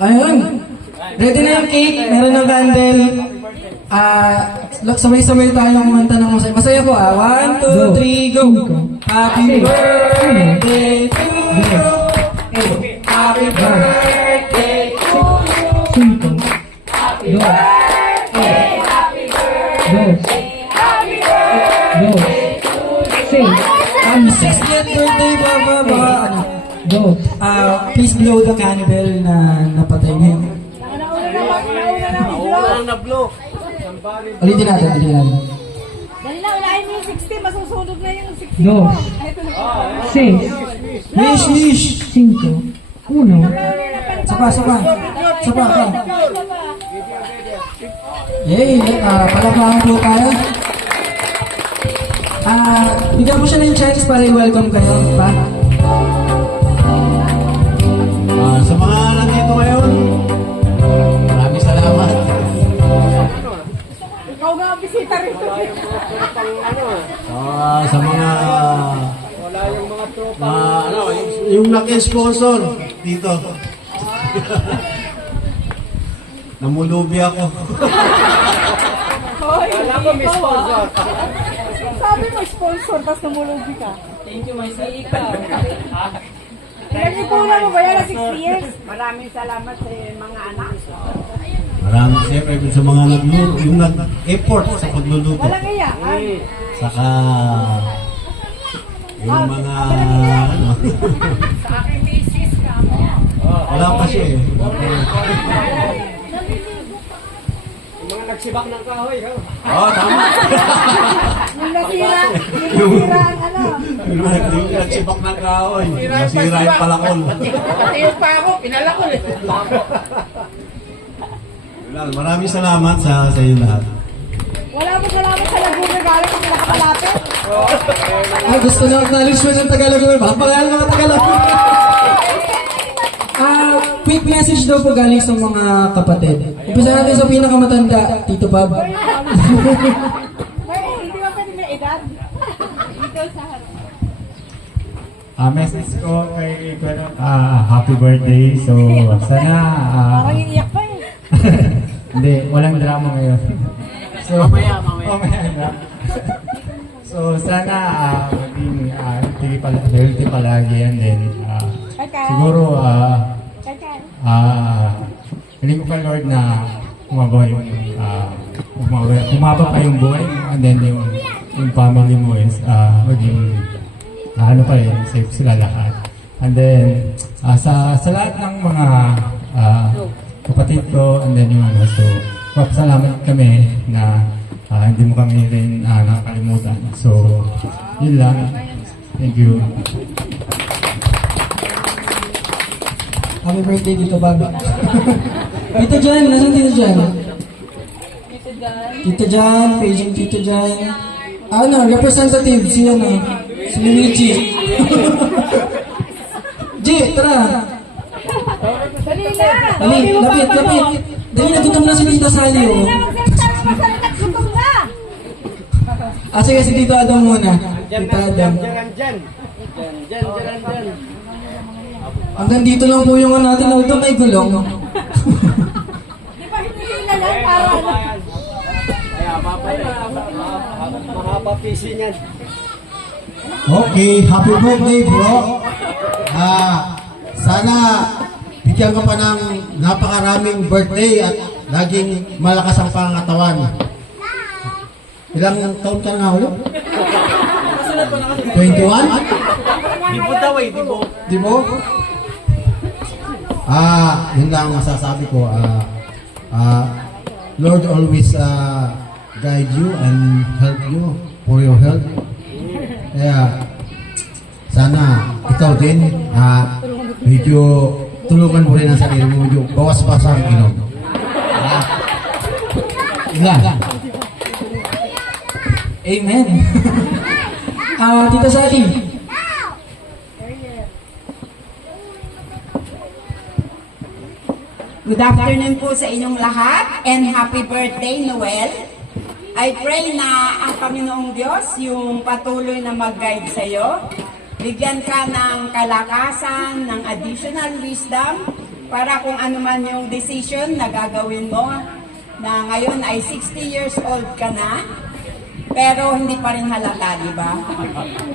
Ayun. Ready na yung cake. Meron ng candle. Sabay-sabay tayong kumanta ng masaya. Masaya po 1, 2, 3, go! Happy birthday to you! Happy birthday to you! Happy birthday! Happy birthday! Happy birthday to you! Ang 60th birthday ba? Go! Please blow the candle na napatay ngayon. Nauna na blow. Ulitin natin. Dali na, unahin mo yung 60, masusunod na yung 60. Dos, seis, Wish! 5, 1. Sapa ka. Yay! Palakpakan po tayo. Bigyan mo siya ng chance para i-welcome kayo, pa? Sa mga nandito ngayon, maraming salamat. Ikaw nga ang bisita rito. Sa mga yung nag-sponsor dito. Namulubi ako. Wala ko may sponsor. Sabi mo sponsor, tapos namulubi ka. Thank you, my ikaw. Ilan-ipunan mo ba yan na 60 years? Maraming salamat sa mga anak. Maraming siyempre sa mga yung nag-effort sa pagluluto. Walang iya. Saka yung mga Sa aking misis ka. wala pa siya eh. Mga nagsibak ng kahoy, ha? Tama. Yung nasira ang ano. Yung nagsibak ng kahoy. Nasira yung palakol. Pati pa ako, pinalakol eh. Maraming salamat sa iyo lahat. Wala mo salamat sa Laguna galing ang nakakalapit. Gusto na acknowledgement ng Tagalog. Baka pangalan mga Tagalog. Quick message daw po galing sa mga kapatid. Umpisa natin sa pinakamatanda, Tito Pab. May, hindi ba pwede may edad? Dito sa harap. Message ko kay Kuya, happy birthday. So, sana, Parang iiyak pa eh. hindi, walang drama ngayon. So, mamaya na. So, sana, maging healthy palagi yan din. Siguro, hiling ko pa Lord na umaba pa yung buhay mo, and then yung family mo is maging ano pa rin, safe sila lahat. And then sa lahat ng mga kapatid ko, and then yung so salamat kami na hindi mo kami rin nakakalimutan. So yun lang. Thank you. Happy birthday, Tito Bob. Tito Jan, nasan Tito Jan? Tito Jan, paging Tito Jan. Representative, si Luigi. G, tara. Dali na. Dali, lapit. Dali, nagutom na si Tita Sally, oh. Gutom na. Sige, si Tito Adam muna. Tito Adam. Diyan. Hanggang dito lang po yung natin, although may gulong. Di ba hindi na lang para Okay, happy birthday bro. Sana bigyan ka pa ng napakaraming birthday at laging malakas ang pangatawan. Ilang taon ka na ulit? 21? Di mo? Yun lang ang masasabi ko. Lord always guide you and help you for your health. Kaya, sana ikaw din, medyo tulungan mo rin ang sarili mo, medyo bawas-bawas ang inom. Yun lang. Amen. Tita Sally. Good afternoon po sa inyong lahat and happy birthday, Noel. I pray na ang Panginoong Diyos yung patuloy na mag-guide sa iyo bigyan ka ng kalakasan, ng additional wisdom para kung ano man yung decision na gagawin mo na ngayon ay 60 years old ka na, pero hindi pa rin halata, di ba?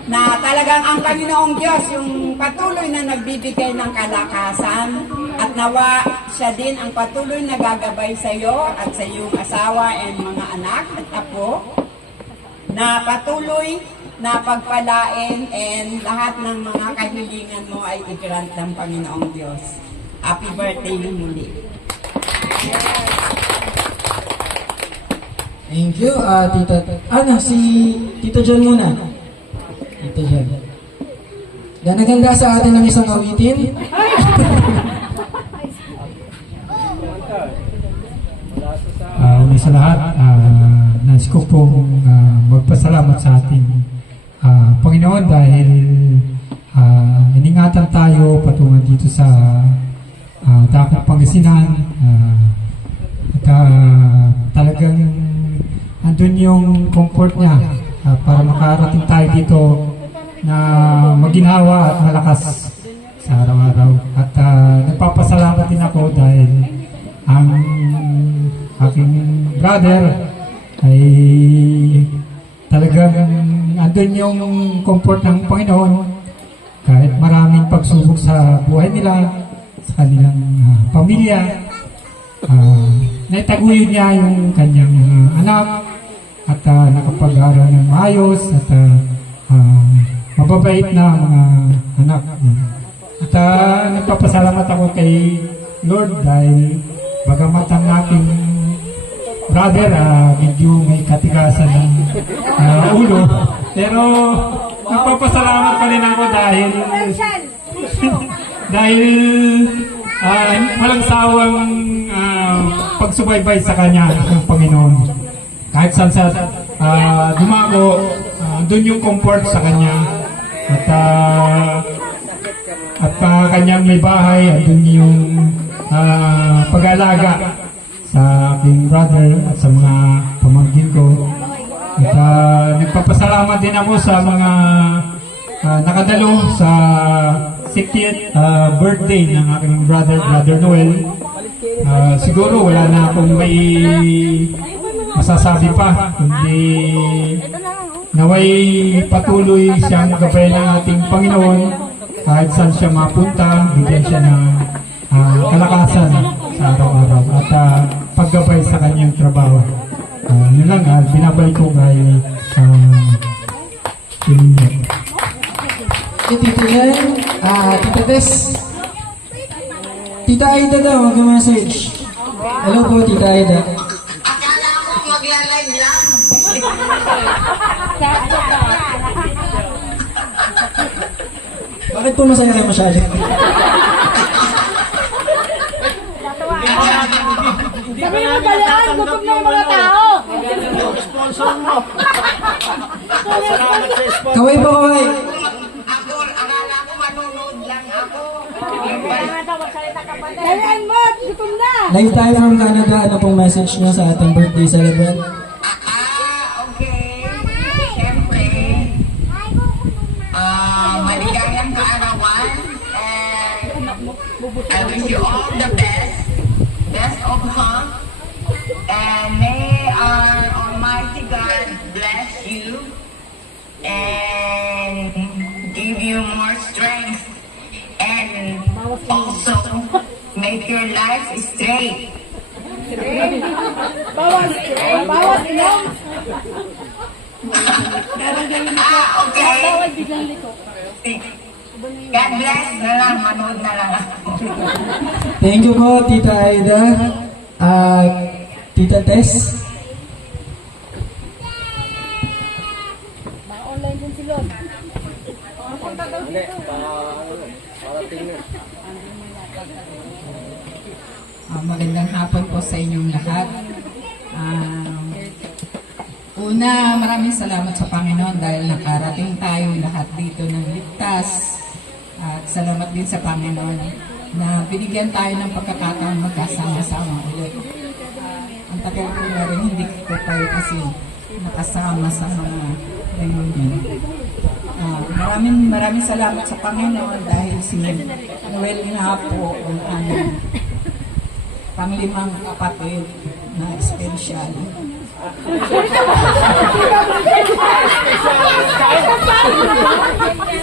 Na talagang ang Panginoong Diyos, yung patuloy na nagbibigay ng kalakasan at nawa siya din ang patuloy na gagabay sa iyo at sa iyong asawa and mga anak at apo, na patuloy na pagpalain and lahat ng mga kahilingan mo ay i-grant ng Panginoong Diyos. Happy birthday muli. Thank you, Tita. Si Tita John muna. Tita John. Naganda sa atin ng isang awitin. Una sa lahat, nais ko pong magpasalamat sa ating Panginoon dahil iningatan tayo patungo dito sa Dakong Pangasinan at talagang andun yung comfort niya para makarating tayo dito na maginhawa at malakas sa araw-araw. At nagpapasalamat din ako dahil ang aking brother ay talagang andun yung comfort ng Panginoon kahit maraming pagsubok sa buhay nila, sa kanilang pamilya. Naitaguyod niya yung kanyang anak at nakapag-aral ng maayos at mababait na mga anak. At nagpapasalamat ako kay Lord dahil bagamat ang aking brother medyo may katigasan ng ulo, pero nagpapasalamat pa rin ako dahil dahil walang sawang pagsubaybay sa kanya ng Panginoon. Kahit saan sa dumako, doon yung comfort sa kanya. At kanyang may bahay, doon yung pag-alaga sa aking brother at sa mga pamangkin ko. At nagpapasalamat din ako sa mga nakadalo sa 60th birthday ng aking brother Noel. Siguro wala na akong may masasabi pa, kundi naway patuloy siyang gabay ng ating Panginoon kahit saan siya mapunta, bigyan siya ng kalakasan sa araw-araw at paggabay sa kanyang trabaho. Yun lang, binabalik ko kay Tita Jen, Tita Tess. Tita Aida daw, mag-message. Hello po, Tita Aida. Akala ko maglalay lang. Bakit po masaya kayo masyado? Sabi mo ba yan? Gutom na yung mga tao. Kaway po, kaway. Ako, akala ko manonood lang ako. Kayaan mo, gutom na. Live tayo from Canada. Ano pong message nyo sa ating birthday celebrant? Okay. Siyempre, maligayang kaarawan, and I wish you all the best of health, and may our Almighty God bless you and give you more strength, and also make your life straight. Bawas inom. Okay. Bawal biglang liko. God bless na lang, manood na lang ako. Thank you po, Tita Aida. Tita Tess. Online din si Lord. Magandang hapon po sa inyong lahat. Una, maraming salamat sa Panginoon dahil nakarating tayo lahat dito ng ligtas. At salamat din sa Panginoon na binigyan tayo ng pagkakataon magkasama-sama ulit. Ang tagal ko na rin hindi ko tayo kasi nakasama sa mga reunion. Maraming salamat sa Panginoon dahil si Noel nga po ang aming panglimang kapatid na espesyal.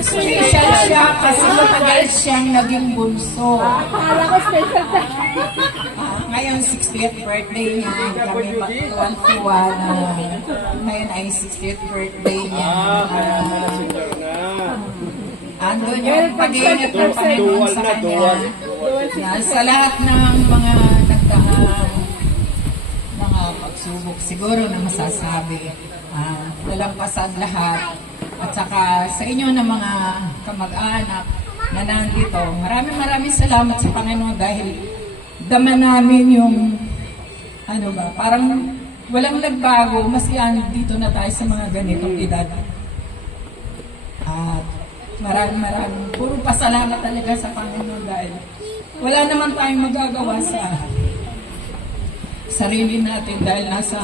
Special siya kasi matagal siyang naging bunso. Akala ko special ka. Ngayon, 60th birthday niya. Kami tuwan-tuwa na ngayon ay 60th birthday niya. Andun yung pag-iingat ng Panginoon sa kanya. Yan, sa lahat ng mga nagdaang mga pagsubok, siguro na masasabi, nalampasan lahat. At saka sa inyo na mga kamag-anak na nandito, maraming salamat sa Panginoon dahil dama namin yung, parang walang nagbago, maski dito na tayo sa mga ganitong edad. At maraming, puro pasalamat talaga sa Panginoon dahil wala naman tayong magagawa sa sarili natin dahil nasa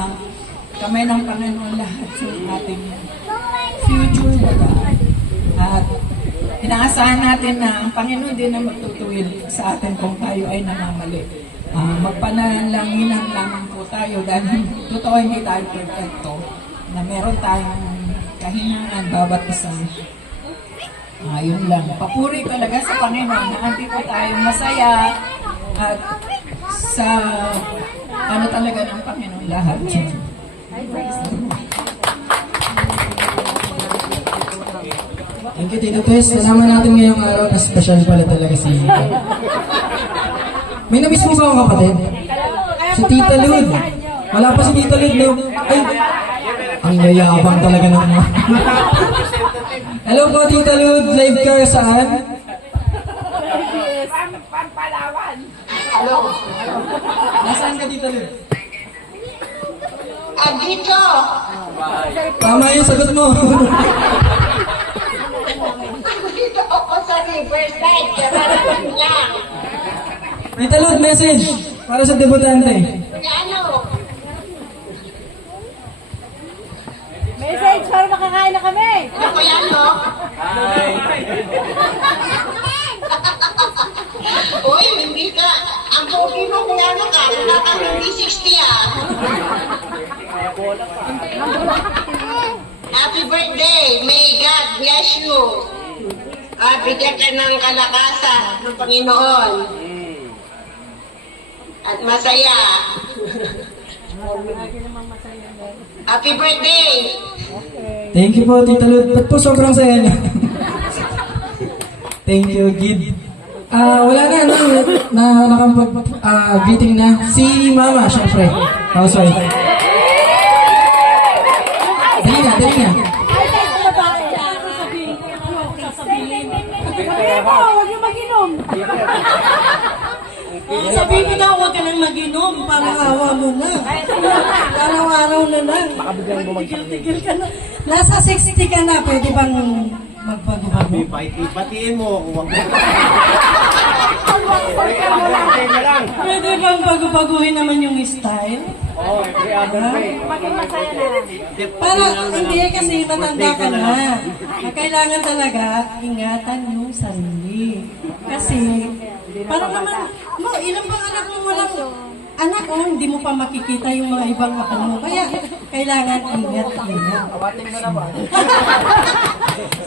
kamay ng Panginoon lahat yung ating future baga. At inaasahan natin na ang Panginoon din na magtutuwid sa atin kung tayo ay namamali. Magpanalangin lamang po tayo dahil totoo hindi tayo perfecto na meron tayong kahinaan bawat isa. Yun lang. Papuri talaga sa Panginoon na andito tayo masaya at sa talaga ng Panginoon lahat. Thank you, Tito Tess. Nalaman natin ngayong araw na special pala talaga si Tita. May namiss mo ba akong kapatid? Si Tita Lud. Wala pa si Tita Lud, no? Ay, ang yayabang talaga ng mga. Hello po, Tita Lud. Live ka saan? Pampalawan. Nasaan ka, Tita Lud? Dito. Tama yung sagot mo. Dito ako sa Riverside. Karanasan lang. Tita Lud, message para sa debutante. Ano? Message para makakain na kami. Ako yan, no? Uy, hindi ka. Ang pogi mo kung ano ka. Wala kang hindi 60 ah. Happy birthday. May God bless you. Bigyan ka ng kalakasan ng Panginoon. At masaya. Happy birthday. Thank you po, Tita Lud. Ba't po sobrang saya niya? Thank you, Gid. Wala na nakapag-greeting na. Si Mama, syempre. Housewife. Dali na. Ay, kahit na babae. Sasabihin. Sabihin mo, huwag niyo mag-inom. Sabihin mo daw, huwag ka nang mag-inom. Parang awa mo na. Araw-araw na lang. Tigil ka na. Nasa 60 ka na, pwede bang magbago-bago? Ipatiin mo. Pwede bang bago-baguhin naman yung style? Maging masaya na. Para hindi kasi matanda ka na. Kailangan talaga ingatan yung sarili. Kasi, parang naman, ilang pang anak mo walang anak mo, hindi mo pa makikita yung mga ibang anak mo. Kaya, kailangan ingat.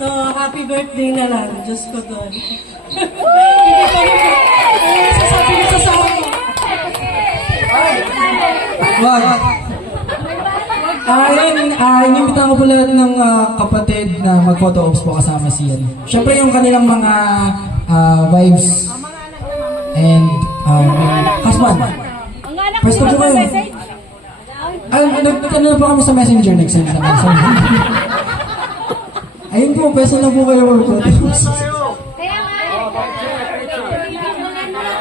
So, happy birthday na lang. Diyos ko doon. Hindi pa rin. Sasabihin ko sa ako. Wag. Inimbitahan ko po lahat ng kapatid na mag-photo ops po kasama siya. Siyempre yung kanilang mga wives and husband. Ang anak ko Pwesto po kayo. mag-message. Nagtanong na po kami sa messenger, nag-send sa messenger. Ayun po, pwesto na po kayo mag-photo ops. Kaya nga.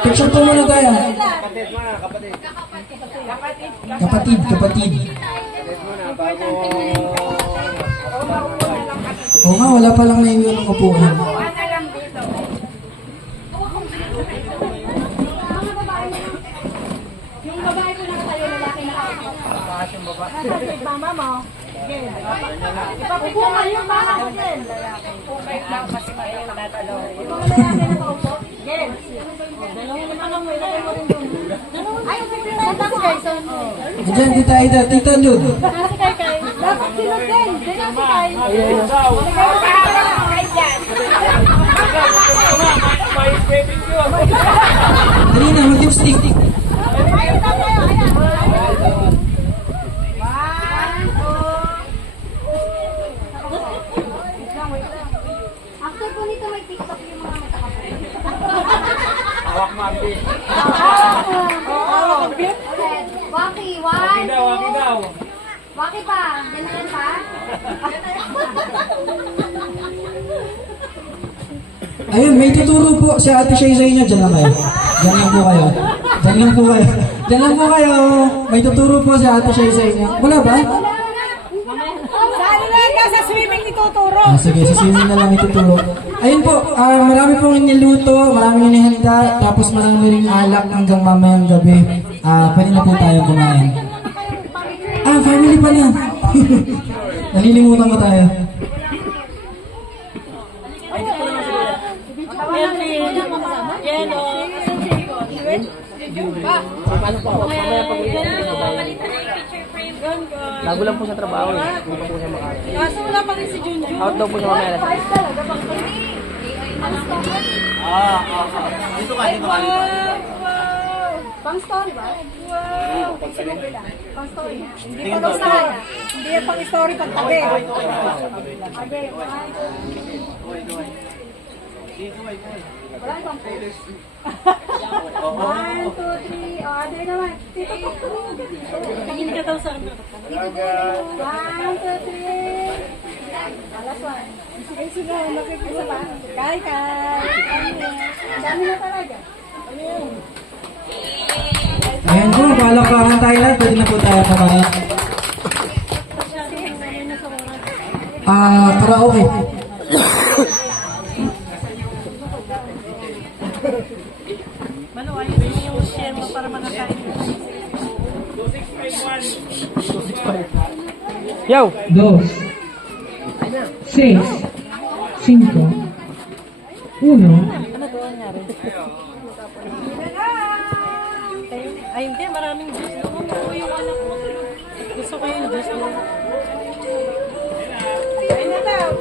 Picture po muna tayo. Kapatid. Oo nga, wala pa lang naiwan ng upuan. Yung babae ko nakatayo, lalaki nakatayo. Nasa mama mo. Upo nga yung mama mo din. Diyan, Tita Aida, Tita Lud. Dapat sinod din. Diyan si Kai. Dali na, mag-lipstick. After po nito, may TikTok yung mga magkakapit. Waki, one, two. Waki pa. Ganyan pa. Ayun, may tuturo po si Ate Shay sa inyo. Diyan lang kayo. Diyan lang po kayo. Diyan lang po kayo. Diyan lang po kayo. May tuturo po si Ate Shay sa inyo. Wala ba? Saan na? Nasa swimming ituturo. Sige, sa swimming na lang ituturo. Ayun po, marami pong niluto, marami inihanda, tapos marami rin alak hanggang mamayang gabi. Pwede na po tayo kumain. Family pa na. Nalilimutan ko tayo. Bago lang po sa trabaho. Hindi pa po siya makakita. Kaso wala pa rin si Junjun. Out daw po siya mamaya. Dito ka. Pang story ba? Wow. Pang story. Hindi pa daw saan. Hindi yan pang story pag tabi. Wala ibang post. 1, 2, 3. Ada naman. Tingin ka daw sa ano. 1, 2, 3. Last one. Sige, nakikita ba? Kai. Dami na talaga. Ayan po, palakpakan tayo lahat. Pwede na po tayo kumain. Karaoke. Mano, ayun yung share mo para makakain. Yo! 2, 6, 5, 1. Ay, hindi. Maraming juice doon. Oo, yung anak mo. Gusto ko yung juice doon. Ayun na daw.